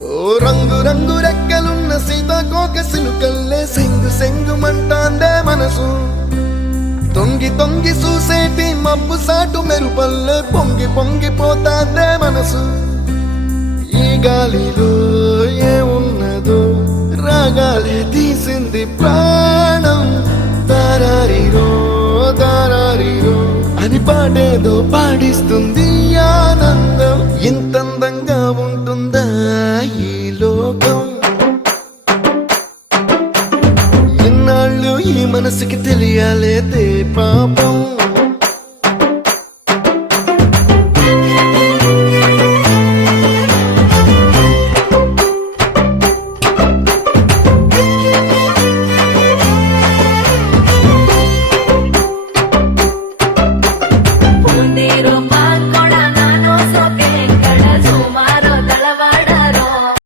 ఓ రంగు రంగు రెక్కలున్న సీతాకోక సిలుకల్లే సెంగు సెంగుమంటాందే మనసు. తొంగి తొంగి చూసేటి మబ్బు సాటు మెరుపల్లే పొంగి పొంగిపోతాందే మనసు. ఈ గాలిలో ఏమున్నదో రాగాలే తీసింది ప్రాణం. దారారిరో దారారిరో అని పాడేదో పాడిస్తుంది ఆనందం. ఇంతందంగా ఉంటుందా ఈ లోకం? ఇన్నాళ్ళు ఈ మనసుకి తెలియాలేదే పాపం.